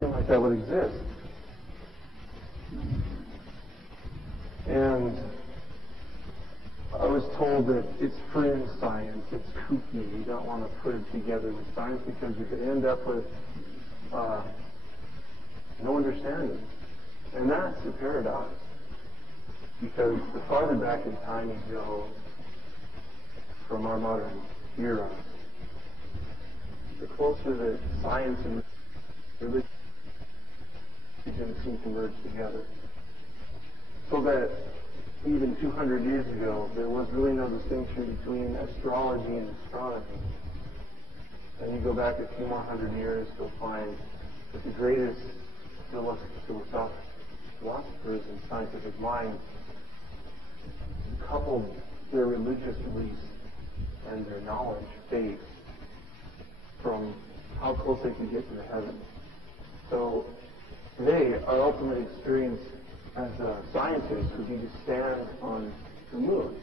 like that would exist. And I was told that it's fringe science, it's kooky, you don't want to put it together with science because you could end up with no understanding. And that's the paradox. Because the farther back in time you go from our modern era, the closer that science and religion seem to merge together. So that even 200 years ago, there was really no distinction between astrology and astronomy. And you go back a few more hundred years, you'll find that the greatest philosophers and scientific minds coupled their religious beliefs and their knowledge, faith, from how close they could get to the heavens. So today, our ultimate experience as scientists would be to stand on the moon.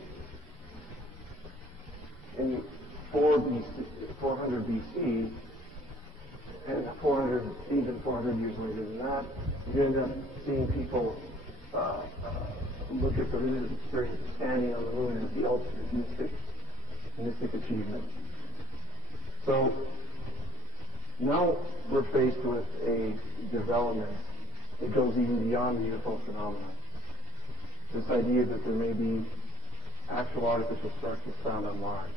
In 400 BC, and 400 years later than that, you end up seeing people look at the religious experience of standing on the moon as the ultimate mystic achievement. So now we're faced with a development that goes even beyond the UFO phenomenon. This idea that there may be actual artificial structures found on Mars.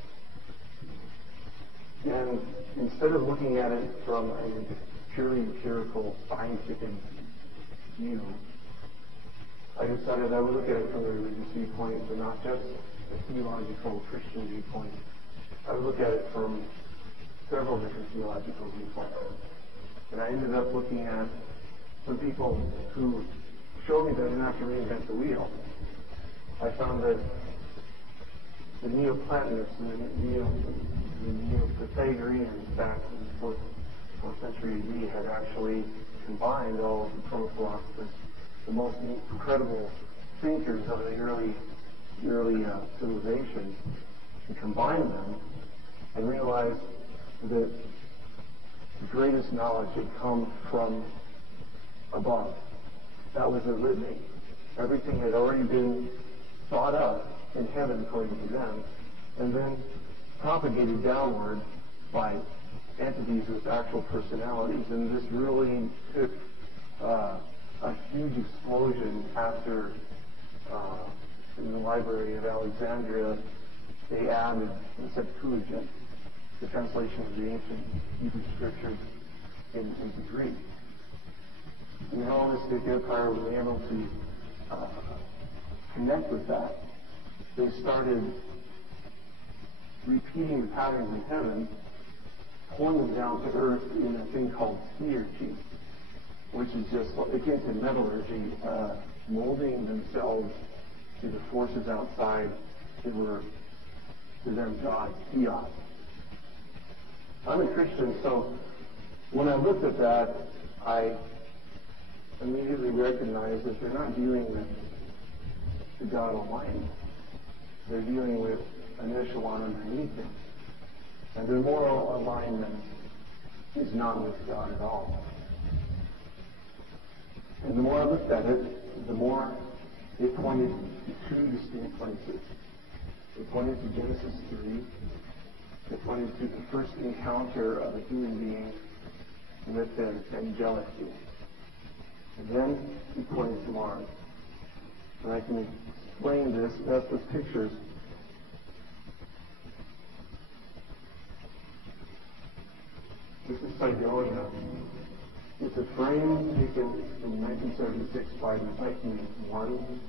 And instead of looking at it from a purely empirical scientific view, I decided I would look at it from a religious viewpoint, but not just a theological Christian viewpoint. I would look at it from several different theological viewpoints. And I ended up looking at some people who showed me that I didn't have to reinvent the wheel. I found that the Neoplatonists and the Pythagoreans back in the 4th century AD had actually combined all of the proto-philosophers, the most incredible thinkers of the early civilization, and combined them and realized that the greatest knowledge had come from above. That was a litany. Everything had already been thought up in heaven according to them, and then propagated downward by entities with actual personalities. And this really took a huge explosion after, in the Library of Alexandria, they added the Septuagint, the translation of the ancient Hebrew scriptures into Greek. And the Hellenistic Empire was able to connect with that. They started repeating the patterns in heaven, pulling them down to earth in a thing called theurgy, which is just akin to metallurgy, molding themselves to the forces outside that were, to them, God, fiat. I'm a Christian, so when I looked at that, I immediately recognized that they're not dealing with the God Almighty. They're dealing with an echelon underneath Him. And their moral alignment is not with God at all. And the more I looked at it, the more it pointed to two distinct places. It pointed to Genesis 3. It pointed to the first encounter of a human being with an angelic being. And then it pointed to Mars. And I can explain this best with pictures. This is Cydonia. It's a frame taken in 1976 by the Viking 1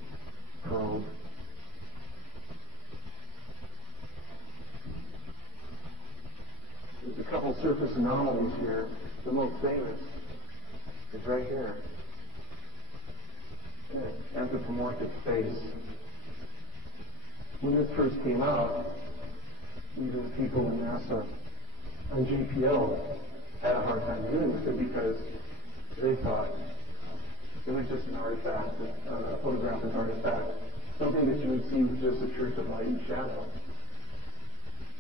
probe. There's a couple surface anomalies here. The most famous is right here. Anthropomorphic face. When this first came out, even the people in NASA and JPL had a hard time dealing with it because they thought it was just an artifact, a photographic artifact, something that you would see with just a church of light and shadow.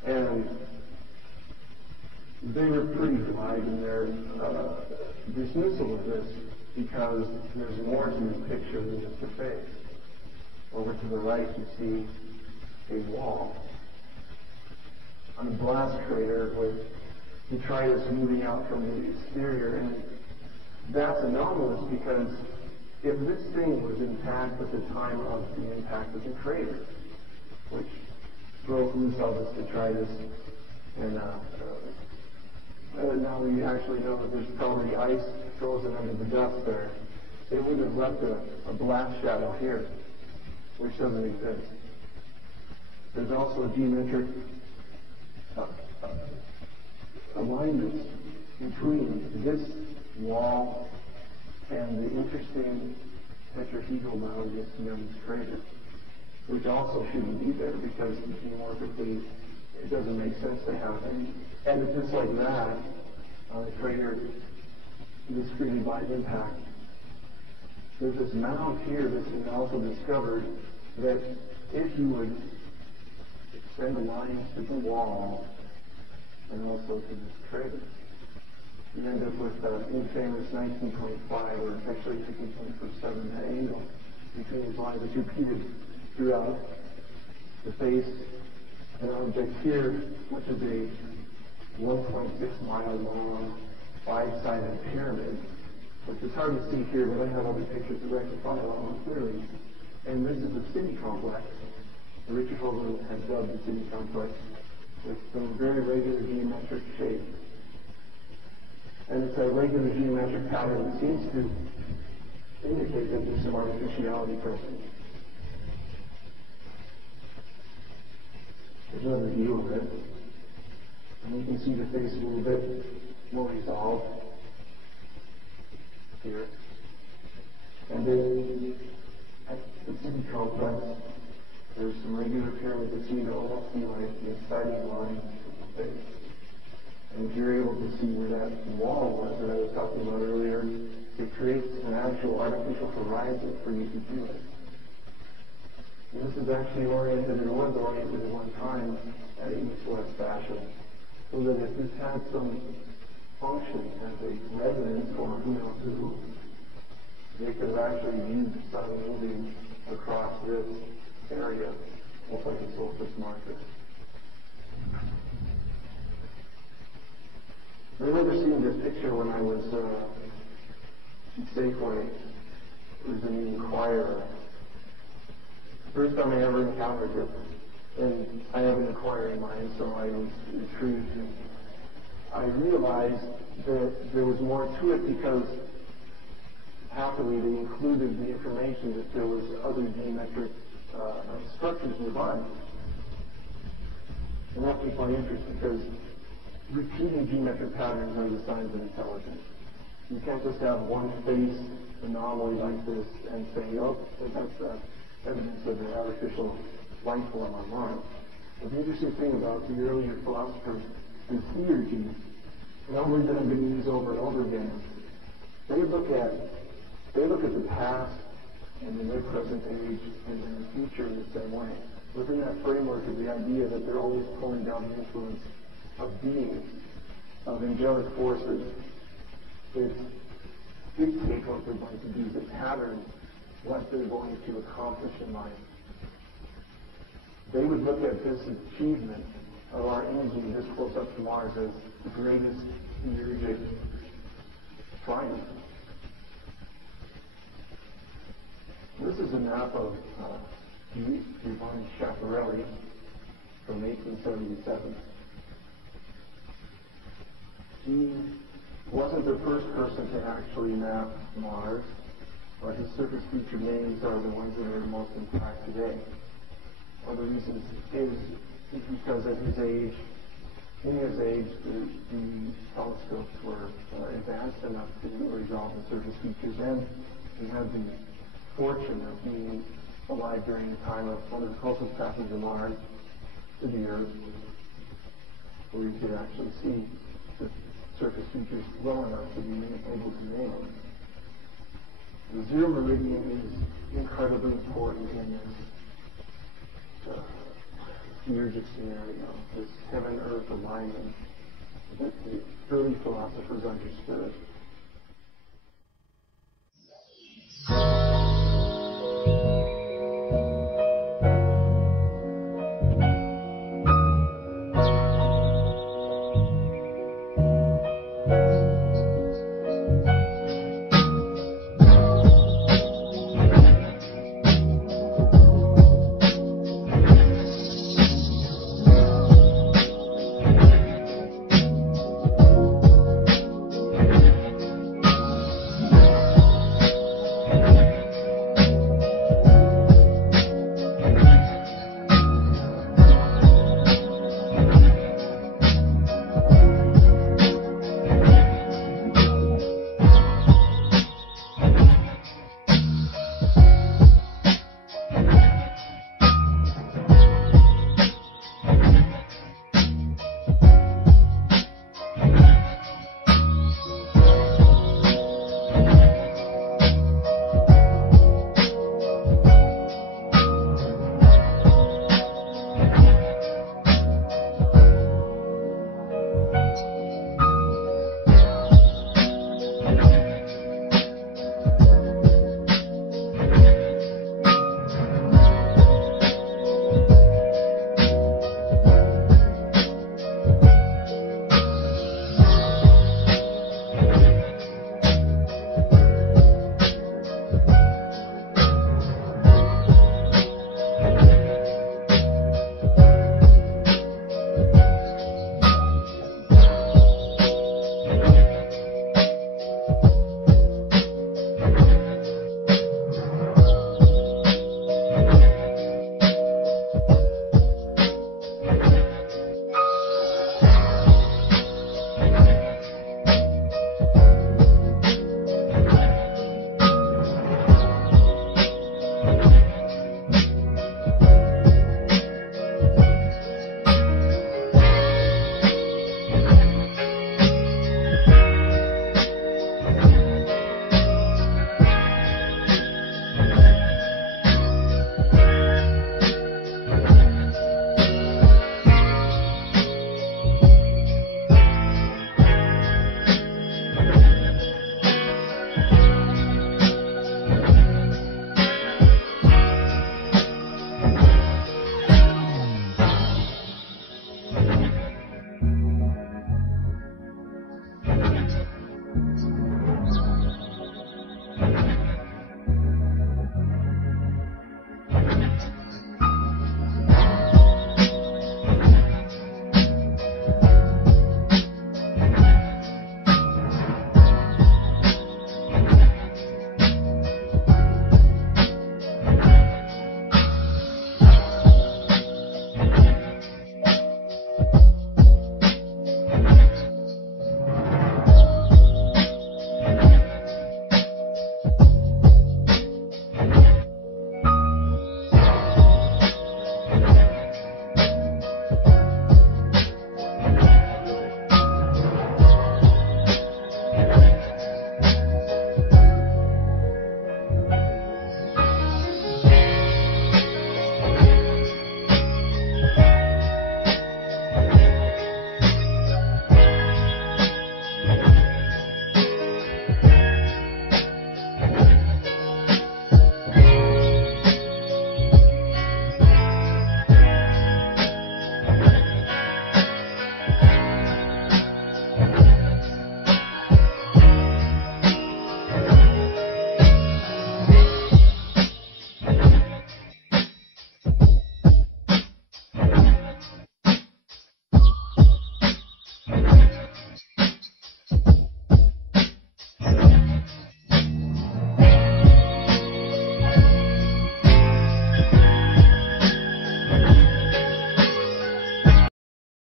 And They were pretty wide in their dismissal of this because there's more to the picture than just the face. Over to the right, you see a wall on a blast crater with detritus moving out from the exterior, and that's anomalous because if this thing was intact at the time of the impact of the crater, which broke loose all this detritus, and now we actually know that there's probably ice frozen under the dust there, it would have left a blast shadow here, which doesn't exist. There's also a geometric alignment between this wall and the interesting tetrahedral mound you see on this crater, which also shouldn't be there because geomorphically it doesn't make sense to have it. And it's just like that on a crater that's created by impact. There's this mound here that's been also discovered that if you would extend the lines to the wall and also to this crater, you end up with an infamous 19.5, or actually 15.47 angle between these lines that's repeated throughout the face. An object here, which is a 1.6 mile long, 5-sided pyramid, which is hard to see here, but I have other pictures to rectify a lot more clearly. And this is the city complex. Richard Hoagland has dubbed the city complex with some very regular geometric shape. And it's a regular geometric pattern that seems to indicate that there's some artificiality present. There's another view of it. And you can see the face a little bit more resolved here. And then at the city complex, there's some regular pyramids that seem to almost be like the exciting lines of the face. And if you're able to see where that wall was that I was talking about earlier, it creates an actual artificial horizon for you to do it. And this is actually oriented, or was oriented at one time at east-west fashion, so that if this had some function as a residence for who knows who, they could have actually viewed the sun moving across this area, almost like a solstice marker. I remember seeing this picture when I was in Safeway. It was in the Inquirer. First time I ever encountered it. And I have an inquiring mind, so I was intrigued. And I realized that there was more to it because happily they included the information that there was other geometric structures nearby. And that piqued my interest because repeating geometric patterns are the signs of intelligence. You can't just have one face anomaly like this and say, oh, that's evidence of an artificial life form on Mars. But the interesting thing about the earlier philosophers is theurgy, and a word that I'm going to use over and over again. They look at the past and then their present age and then the future in the same way. Within that framework is the idea that they're always pulling down the influence of beings, of angelic forces that dictate what they're going to do, that pattern what they're going to accomplish in life. They would look at this achievement of our imaging this close up to Mars as the greatest theurgic triumph. This is a map of Giovanni Schiaparelli from 1877. He wasn't the first person to actually map Mars, but his surface feature names are the ones that are most intact today. One of the reasons is because at his age, the telescopes were advanced enough to resolve the surface features, and he had the fortune of being alive during the time of one of the closest passes of Mars to the Earth, where you could actually see the surface features well enough to be able to name them. The zero meridian is incredibly important in this theurgic scenario, this heaven-earth alignment. that the early philosophers understood.